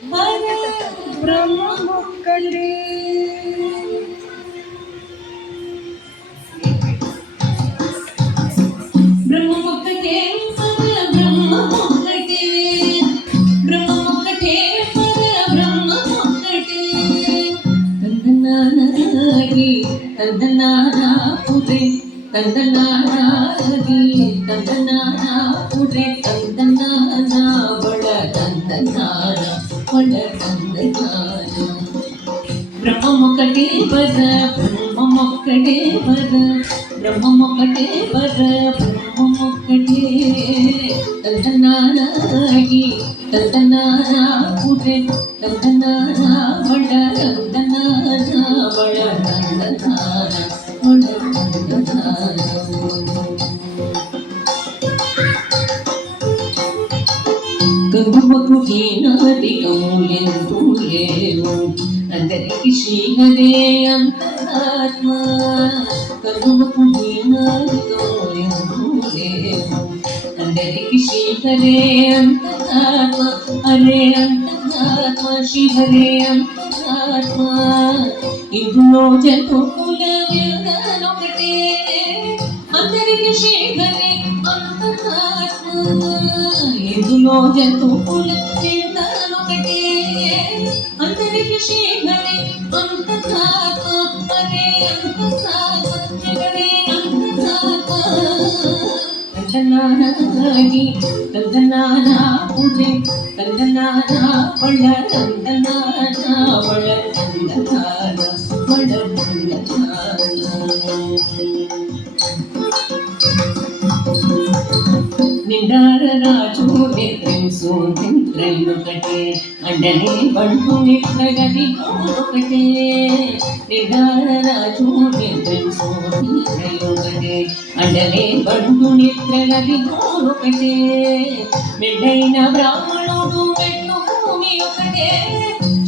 పర బ్రహ్మమొక్కటే. బ్రహ్మమొక్కటే పర బ్రహ్మమొక్కటే. బ్రహ్మమొక్కటే పర బ్రహ్మమొక్కటే. తందనానాగి తందనానాపురే తందనానాగి తందనానాపురే తందనానా బడ తందనాన బడ తందనాన. బ్రహ్మమొక్కటే పర బ్రహ్మమొక్కటే పర బ్రహ్మమొక్కటే పర బ్రహ్మమొక్కటే. తందనానాగి తందనానాపురే తందనానా బడ తందనానా బడ తందనాన బడ తందనాన. కరువకు హీనాధికములెందు లేవు అందరికి శ్రీహరే అంతరాత్మ. కరువకు హీనాధికములెందు లేవు అందరికి శ్రీహరే అంతరాత్మ. హరే అంతరాత్మ శ్రీహరే అంతరాత్మ. ఇందులో జతుకుల వ్యూహనొకటే అందరికి శ్రీహరే అంతరాత్మ. ఇందులో జతుకుల వ్యూహనొకటే అందరికి శ్రీహరే అంతరాత్మ. హరే అంతరాత్మ శ్రీహరే అంతరాత్మ. తందనానాగి తందనానాపురే తందనానా బడ తందనానా బడ తందనాన బడ తందనాన. నిండార రాజు నిద్రింసు నిద్రైనొకటే అండనే బంటు నిద్రగది ఒకటే. నిండార రాజు నిద్రింసు నిద్రైనొకటే అండనే బంటు నిద్రగది ఒకటే. మెండైన బ్రాహ్మణుడు మెట్టు భూమి ఒకటే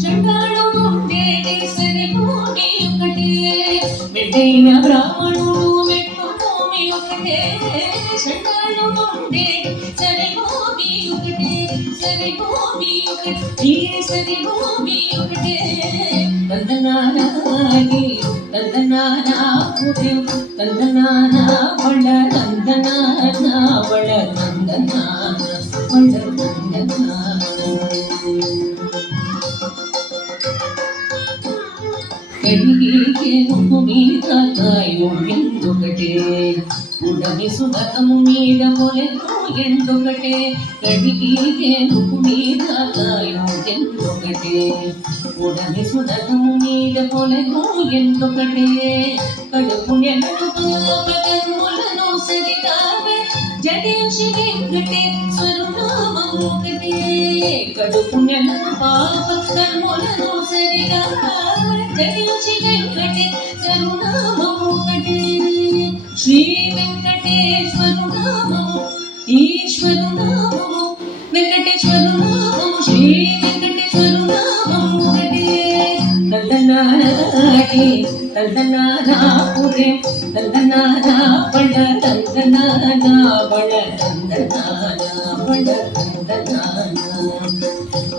చండాళుడు ఉండేది సరి భూమి ఒకటే. మెండైన బ్రాహ్మణుడు మెట్టు భూమి ఒకటే చండాళుడు ఉండేది సరి భూమి ఒకటే. సరి భూమి ఒకటే సరి భూమి ఒకటే. తందనానాగి తందనానాపురే తందనానా బడ తందనానా బడ తందనాన బడ తందనాన. కడిగికే నువ్వు మీద కాయు ఎందుకటే ఉడమి సుగతము మీద మొలెను ఎందుకటే. కడిగికే నువ్వు మీద కాయు ఎందుకటే ఉడమి సుగతము మీద మొలెను ఎందుకటే. కడుపు నెలడు కర్ములను సరిగావే జడించి వెంకటేశ్వరు నామము ఒకటే. కడుపు నెలడు పాప కర్ములను సరిగా జడించి వెంకటేశ్వరు నామము ఒకటే. శ్రీ వెంకటేశ్వరు నామము ఈశ్వరు నామము వెంకటేశ్వరు నామము శ్రీ వెంకటేశ్వరు నామము ఒకటే. తందనానాగి తందనానాపురే తందనానా బడ తందనానా బడ తందనాన బడ తందనాన.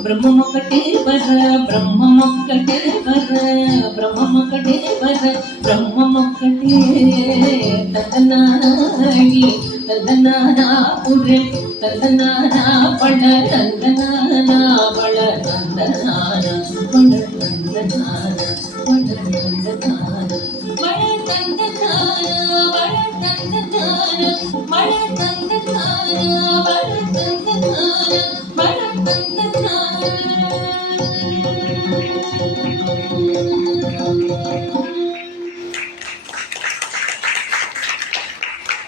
బ్రహ్మమొక్కటే పర బ్రహ్మమొక్కటే పర బ్రహ్మమొక్కటే పర బ్రహ్మమొక్కటే. తందనానాగి తందనానాపురే తందనానా బడ తందనానా బడ తందనాన బడ తందనాన బడ తందనాన బడ తందనాన బడ తందనాన బడ తందనాన.